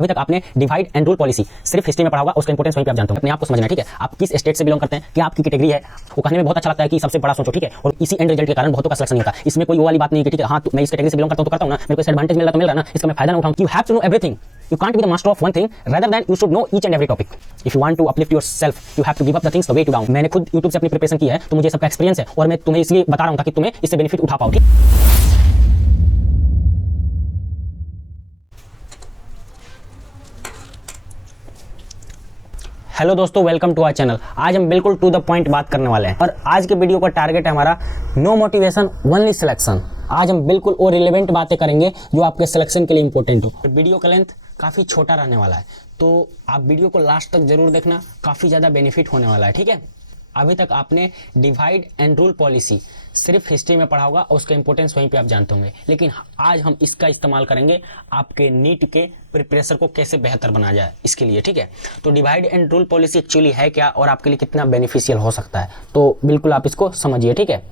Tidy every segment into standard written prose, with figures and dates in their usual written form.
अभी तक आपने डिवाइड एंड रूल पॉलिसी सिर्फ हिस्ट्री में पढ़ा होगा, उसका इंपॉर्टेंस वहीं पे आप जानते हो। अपने आप को समझना है, ठीक है। आप किस स्टेट से बिलोंग करते हैं, क्या आपकी कैटेगरी है, वो कहने में बहुत अच्छा लगता है कि सबसे बड़ा सोचो, ठीक है। और इसी एंड रिजल्ट के कारण बहुतों का सिलेक्शन नहीं होता। इसमें कोई वो वाली बात नहीं है कि ठीक है, हाँ मैं इस कैटेगरी से बिलोंग करता हूं तो करता हूं ना, मेरे को इस एडवांटेज मिल रहा तो मिल रहा ना, इसका मैं फायदा ना उठाऊं। You have to know everything, you can't be the master of one thing rather than you should know each and every topic. If you want to uplift yourself, you have to give up the things the way to down. मैंने खुद YouTube से अपनी preparation की है, तो मुझे सबका experience है और मैं तुम्हें इसलिए बता रहा हूं ताकि तुम्हें इससे बेनिफिट उठा पाओ, ठीक। हेलो दोस्तों, वेलकम टू आवर चैनल। आज हम बिल्कुल टू द पॉइंट बात करने वाले हैं और आज के वीडियो का टारगेट है हमारा नो मोटिवेशन ओनली सिलेक्शन। आज हम बिल्कुल वो रिलेवेंट बातें करेंगे जो आपके सिलेक्शन के लिए इंपॉर्टेंट हो। वीडियो का लेंथ काफ़ी छोटा रहने वाला है, तो आप वीडियो को लास्ट तक जरूर देखना, काफ़ी ज़्यादा बेनिफिट होने वाला है, ठीक है। अभी तक आपने डिवाइड एंड रूल पॉलिसी सिर्फ हिस्ट्री में पढ़ा होगा, उसका इंपॉर्टेंस वहीं पे आप जानते होंगे, लेकिन आज हम इसका इस्तेमाल करेंगे आपके नीट के प्रिपरेशन को कैसे बेहतर बनाया जाए इसके लिए, ठीक है। तो divide and rule policy actually है क्या और आपके लिए कितना बेनिफिशियल हो सकता है, तो बिल्कुल आप इसको समझिए, ठीक है।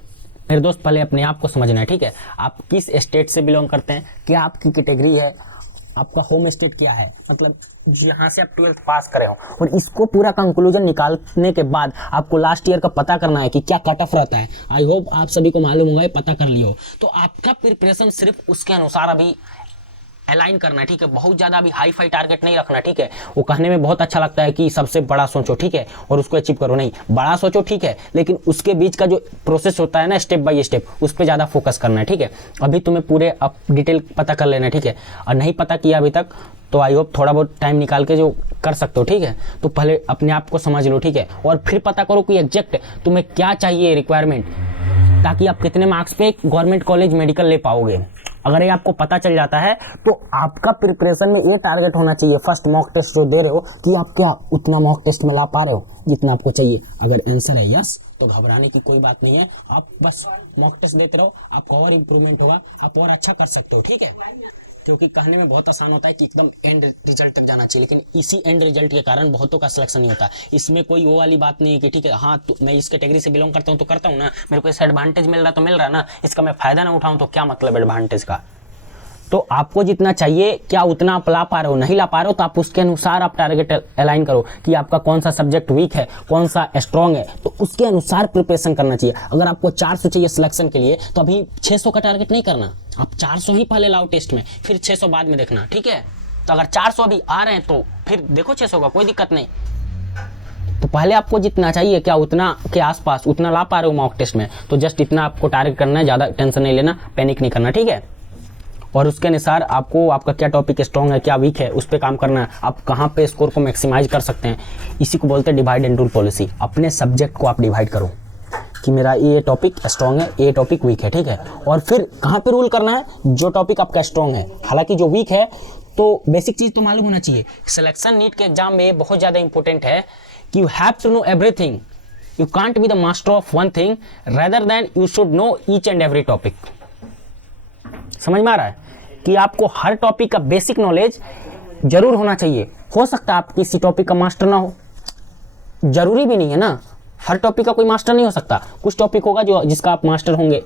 मेरे दोस्त, पहले अपने आप को समझना है, ठीक है। आप किस स्टेट से बिलोंग करते हैं, क्या आपकी कैटेगरी है, आपका होम स्टेट क्या है, मतलब जहाँ से आप 12th पास करे हो, और इसको पूरा कंक्लूजन निकालने के बाद आपको लास्ट ईयर का पता करना है कि क्या कट ऑफ रहता है। आई होप आप सभी को मालूम होगा, ये पता कर लियो। तो आपका प्रिपरेशन सिर्फ उसके अनुसार अभी अलाइन करना है, ठीक है। बहुत ज़्यादा अभी हाई फाई टारगेट नहीं रखना, ठीक है। वो कहने में बहुत अच्छा लगता है कि सबसे बड़ा सोचो, ठीक है, और उसको अचीव करो। नहीं, बड़ा सोचो, ठीक है, लेकिन उसके बीच का जो प्रोसेस होता है ना, स्टेप बाय स्टेप, उस पर ज़्यादा फोकस करना है, ठीक है। अभी तुम्हें पूरे अब डिटेल पता कर लेना है, ठीक है। और नहीं पता किया अभी तक तो आई होप थोड़ा बहुत टाइम निकाल के जो कर सकते हो, ठीक है। तो पहले अपने आप को समझ लो, ठीक है, और फिर पता करो कि एग्जैक्ट तुम्हें क्या चाहिए रिक्वायरमेंट, ताकि आप कितने मार्क्स पे गवर्नमेंट कॉलेज मेडिकल ले पाओगे। अगर ये आपको पता चल जाता है तो आपका प्रिपरेशन में ये टारगेट होना चाहिए, फर्स्ट मॉक टेस्ट जो दे रहे हो, कि आप क्या उतना मॉक टेस्ट में ला पा रहे हो जितना आपको चाहिए। अगर आंसर है यस, तो घबराने की कोई बात नहीं है, आप बस मॉक टेस्ट देते रहो, आपका और इंप्रूवमेंट होगा, आप और अच्छा कर सकते हो, ठीक है। क्योंकि कहने में बहुत आसान होता है कि एकदम एंड रिजल्ट तक जाना चाहिए, लेकिन इसी एंड रिजल्ट के कारण बहुतों का सिलेक्शन नहीं होता। इसमें कोई वो वाली बात नहीं है कि ठीक है, हाँ तो मैं इस कैटेगरी से बिलोंग करता हूँ तो करता हूँ ना, मेरे को इस एडवांटेज मिल रहा तो मिल रहा ना, इसका मैं फायदा ना उठाऊँ तो क्या मतलब एडवांटेज का। तो आपको जितना चाहिए क्या उतना आप ला पा रहे हो, नहीं ला पा रहे हो तो आप उसके अनुसार आप टारगेट अलाइन करो कि आपका कौन सा सब्जेक्ट वीक है, कौन सा स्ट्रॉन्ग है, तो उसके अनुसार प्रिपरेशन करना चाहिए। अगर आपको 400 चाहिए सिलेक्शन के लिए तो अभी 600 का टारगेट नहीं करना, आप 400 ही पहले लाओ टेस्ट में, फिर 600 बाद में देखना, ठीक है। तो अगर 400 अभी आ रहे हैं तो फिर देखो 600 का, कोई दिक्कत नहीं। तो पहले आपको जितना चाहिए क्या उतना के आसपास उतना ला पा रहे हो मॉक टेस्ट में, तो जस्ट इतना आपको टारगेट करना है, ज़्यादा टेंशन नहीं लेना, पैनिक नहीं करना, ठीक है। और उसके अनुसार आपको आपका क्या टॉपिक स्ट्रॉन्ग है, क्या वीक है, उस पर काम करना है, आप कहाँ पे स्कोर को मैक्सिमाइज कर सकते हैं। इसी को बोलते हैं डिवाइड एंड रूल पॉलिसी। अपने सब्जेक्ट को आप डिवाइड करो कि मेरा ये टॉपिक स्ट्रॉन्ग है, ये टॉपिक वीक है, ठीक है। और फिर कहाँ पे रूल करना है, जो टॉपिक आपका स्ट्रॉन्ग है। हालांकि जो वीक है तो बेसिक चीज़ तो मालूम होना चाहिए। सिलेक्शन नीट के एग्जाम में बहुत ज़्यादा इंपॉर्टेंट है कि you have to know everything, you can't be the master of one thing rather than you should know each and every topic. समझ में आ रहा है कि आपको हर टॉपिक का बेसिक नॉलेज जरूर होना चाहिए। हो सकता है आप किसी टॉपिक का मास्टर ना हो, जरूरी भी नहीं है ना, हर टॉपिक का कोई मास्टर नहीं हो सकता। कुछ टॉपिक होगा जो जिसका आप मास्टर होंगे,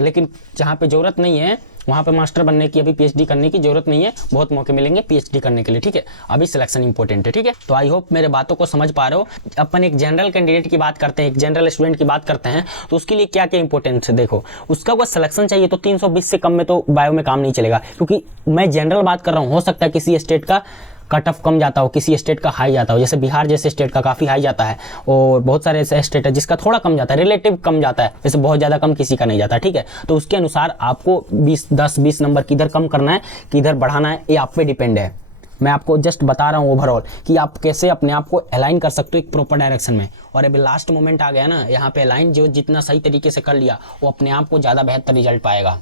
लेकिन जहाँ पे जरूरत नहीं है वहाँ पे मास्टर बनने की, अभी पीएचडी करने की जरूरत नहीं है। बहुत मौके मिलेंगे पीएचडी करने के लिए, ठीक है। अभी सिलेक्शन इंपॉर्टेंट है, ठीक है। तो आई होप मेरे बातों को समझ पा रहे हो। अपन एक जनरल कैंडिडेट की बात करते हैं, एक जनरल स्टूडेंट की बात करते हैं, तो उसके लिए क्या क्या इंपॉर्टेंट है देखो। उसका अगर सिलेक्शन चाहिए तो 320 से कम में तो बायो में काम नहीं चलेगा, क्योंकि मैं जनरल बात कर रहा हूँ। हो सकता है किसी स्टेट का कट ऑफ कम जाता हो, किसी स्टेट का हाई जाता हो, जैसे बिहार जैसे स्टेट का काफ़ी हाई जाता है, और बहुत सारे ऐसे स्टेट है जिसका थोड़ा कम जाता है, रिलेटिव कम जाता है, जैसे बहुत ज़्यादा कम किसी का नहीं जाता, ठीक है। तो उसके अनुसार आपको 10-20 नंबर किधर कम करना है, किधर बढ़ाना है, ये आप पे डिपेंड है। मैं आपको जस्ट बता रहा हूँ ओवरऑल कि आप कैसे अपने आप को अलाइन कर सकते हो एक प्रॉपर डायरेक्शन में। और अभी लास्ट मोमेंट आ गया ना, यहाँ पे अलाइन जो जितना सही तरीके से कर लिया वो अपने आप को ज़्यादा बेहतर रिजल्ट पाएगा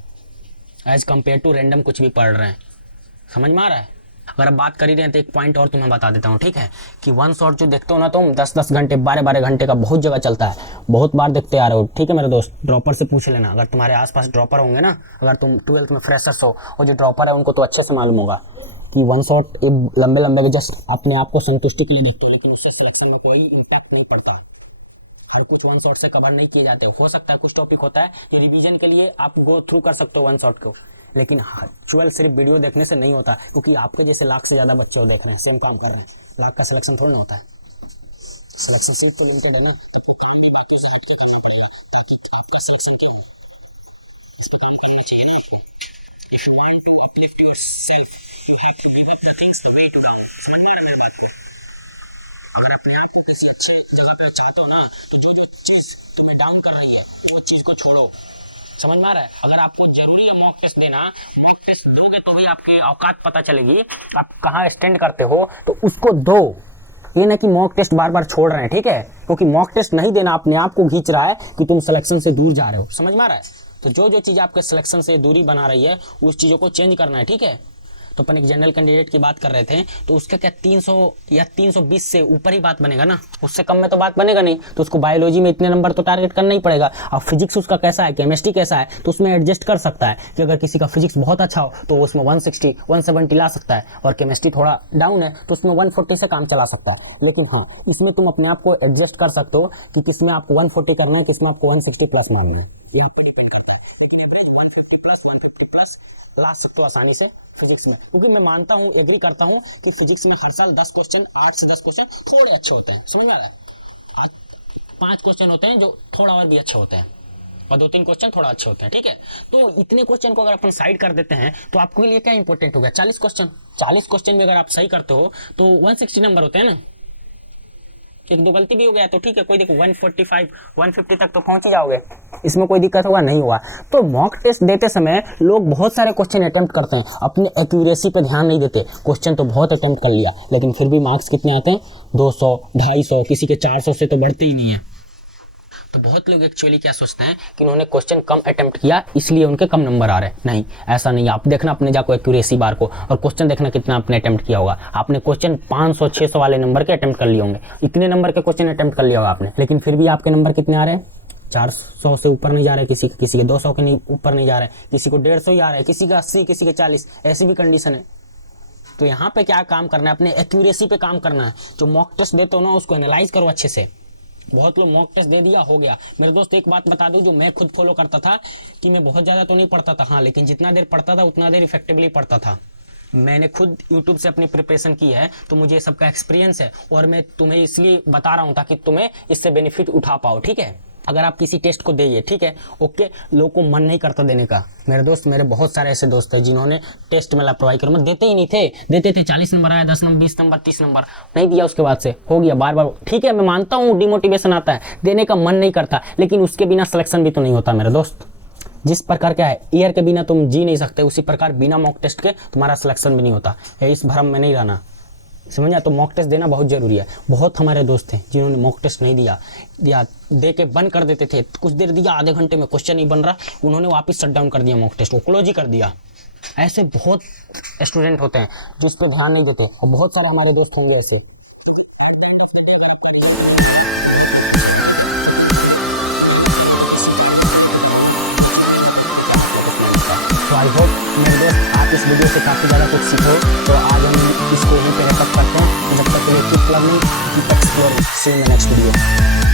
एज कम्पेयर टू रैंडम कुछ भी पढ़ रहे हैं। समझ में आ रहा है। अगर आप बात कर ही रहे हैं तो एक पॉइंट और तुम्हें बता देता हूँ, ठीक है, कि वन शॉट जो देखते हो ना तुम 10-10 घंटे 12-12 घंटे का बहुत जगह चलता है, बहुत बार देखते आ रहे हो, ठीक है मेरे दोस्त। ड्रॉपर से पूछ लेना, अगर तुम्हारे आसपास ड्रॉपर होंगे ना, अगर तुम 12th में फ्रेशर्स हो और जो ड्रॉपर है उनको तो अच्छे से मालूम होगा कि वन शॉट लंबे लंबे के जस्ट अपने आप को संतुष्टि के लिए देखते हो, लेकिन उससे सिलेक्शन में कोई इम्पैक्ट नहीं पड़ता। हर कुछ वन शॉट से कवर नहीं किए जाते। हो सकता है कुछ टॉपिक होता है जो रिवीजन के लिए आप गो थ्रू कर सकते हो वन शॉट को, लेकिन एक्चुअल सिर्फ वीडियो देखने से नहीं होता, क्योंकि आपके जैसे लाख से ज़्यादा बच्चे देख रहे हैं, सेम काम कर रहे हैं। लाख का सिलेक्शन थोड़ा ना होता है, सिलेक्शन सीट तो लिमिटेड है ना। अगर अपने आप को किसी अच्छे जगह पे चाहते हो ना, तो जो जो चीज तुम्हें डाउन कर रही है वो चीज को छोड़ो। समझ में आ रहा है? अगर आपको जरूरी है मॉक टेस्ट देना, मॉक टेस्ट दोगे तो भी आपकी औकात पता चलेगी, आप कहाँ स्टैंड करते हो, तो उसको दो। ये ना कि मॉक टेस्ट बार बार छोड़ रहे हैं, ठीक है? क्योंकि मॉक टेस्ट नहीं देना अपने आप को खींच रहा है कि तुम सिलेक्शन से दूर जा रहे हो। समझ में आ रहा है? तो जो जो चीज आपके सिलेक्शन से दूरी बना रही है उस चीजों को चेंज करना है, ठीक है? तो अपन एक जनरल कैंडिडेट की बात कर रहे थे, तो उसका क्या 300 या 320 से ऊपर ही बात बनेगा ना, उससे कम में तो बात बनेगा नहीं। तो उसको बायोलॉजी में इतने नंबर तो टारगेट करना ही पड़ेगा। अब फिजिक्स उसका कैसा है, केमिस्ट्री कैसा है, तो उसमें एडजस्ट कर सकता है कि अगर किसी का फिजिक्स बहुत अच्छा हो तो उसमें 160 170 ला सकता है, और केमिस्ट्री थोड़ा डाउन है तो उसमें 140 से काम चला सकता है। लेकिन हाँ, इसमें तुम अपने आप को एडजस्ट कर सकते हो कि किसमें आपको 140 करना है, किसमें आपको 160 प्लस मारना है, ये आप पर डिपेंड करता है। लेकिन एवरेज 150 प्लस ला सकते हो आसानी से फिजिक्स में, क्योंकि मैं मानता हूँ, एग्री करता हूँ कि फिजिक्स में हर साल 10 क्वेश्चन, 8 से 10 क्वेश्चन थोड़े अच्छे होते हैं। समझ में आ रहा है? आज 5 क्वेश्चन होते हैं जो थोड़ा और भी अच्छे होते हैं, और 2-3 क्वेश्चन थोड़ा अच्छे होते हैं, ठीक है? तो इतने क्वेश्चन को अगर अपन साइड कर देते हैं तो आपके लिए क्या इंपॉर्टेंट हो गया? 40 क्वेश्चन। 40 क्वेश्चन में अगर आप सही करते हो तो 160 नंबर होते हैं ना। एक दो गलती भी हो गया तो ठीक है, कोई देखो 145 150 तक तो पहुंच ही जाओगे, इसमें कोई दिक्कत होगा नहीं हुआ। तो मॉक टेस्ट देते समय लोग बहुत सारे क्वेश्चन अटेम्प्ट करते हैं, अपने एक्यूरेसी पे ध्यान नहीं देते। क्वेश्चन तो बहुत अटेम्प्ट कर लिया, लेकिन फिर भी मार्क्स कितने आते हैं? 200 250, किसी के 400 से तो बढ़ते ही नहीं है। तो बहुत लोग एक्चुअली क्या सोचते हैं कि उन्होंने क्वेश्चन कम अटेम्प्ट किया इसलिए उनके कम नंबर आ रहे हैं। नहीं, ऐसा नहीं। आप देखना अपने जाको एक्यूरेसी बार को, और क्वेश्चन देखना कितना आपने अटेम्प्ट किया होगा। आपने क्वेश्चन 500 600 वाले नंबर के अटेम्प्ट कर लिए होंगे, इतने नंबर के क्वेश्चन अटेम्प्ट कर लिया होगा आपने, लेकिन फिर भी आपके नंबर कितने आ रहे हैं? 400 से ऊपर नहीं जा रहे, किसी के 200 के नहीं ऊपर नहीं जा रहे, किसी को 150 ही आ रहा है, किसी का 80, किसी के 40, ऐसी भी कंडीशन है। तो यहाँ पे क्या काम करना है? अपने एक्यूरेसी पे काम करना है। जो मॉक टेस्ट देते हो ना, उसको एनालाइज करो अच्छे से। बहुत लोग मॉक टेस्ट दे दिया, हो गया। मेरे दोस्त एक बात बता दूं, जो मैं खुद फॉलो करता था कि मैं बहुत ज़्यादा तो नहीं पढ़ता था, हाँ, लेकिन जितना देर पढ़ता था उतना देर इफेक्टिवली पढ़ता था। मैंने खुद YouTube से अपनी प्रिपरेशन की है, तो मुझे सबका एक्सपीरियंस है, और मैं तुम्हें इसलिए बता रहा हूँ ताकि तुम्हें इससे बेनिफिट उठा पाओ, ठीक है? अगर आप किसी टेस्ट को देइए, ठीक है, ओके, लोगों को मन नहीं करता देने का। मेरे दोस्त, मेरे बहुत सारे ऐसे दोस्त हैं जिन्होंने टेस्ट में लापरवाही कर, देते ही नहीं थे, देते थे 40 नंबर आया, 10 नंबर, 20 नंबर, 30 नंबर नहीं दिया, उसके बाद से हो गया बार बार। ठीक है, मैं मानता हूँ डिमोटिवेशन आता है, देने का मन नहीं करता, लेकिन उसके बिना सिलेक्शन भी तो नहीं होता मेरे दोस्त। जिस प्रकार क्या है, एयर के बिना तुम जी नहीं सकते, उसी प्रकार बिना मॉक टेस्ट के तुम्हारा सिलेक्शन भी नहीं होता। इस भ्रम में नहीं रहना, समझा? तो मॉक टेस्ट देना बहुत जरूरी है। बहुत हमारे दोस्त हैं जिन्होंने मॉक टेस्ट नहीं दिया दे के बंद कर देते थे, कुछ देर दिया, आधे घंटे में क्वेश्चन नहीं बन रहा, उन्होंने वापस शट डाउन कर दिया मॉक टेस्ट, वो क्लोज ही कर दिया। ऐसे बहुत स्टूडेंट होते हैं जिस पे ध्यान नहीं देते, और बहुत सारे हमारे दोस्त होंगे ऐसे। तो आई होप मेरे दोस्त आप इस वीडियो से काफ़ी ज़्यादा कुछ सीखो। तो आज हम इसको यहीं पे रैप अप करते हैं। जब तक के लिए keep learning, keep exploring. See you in the next video.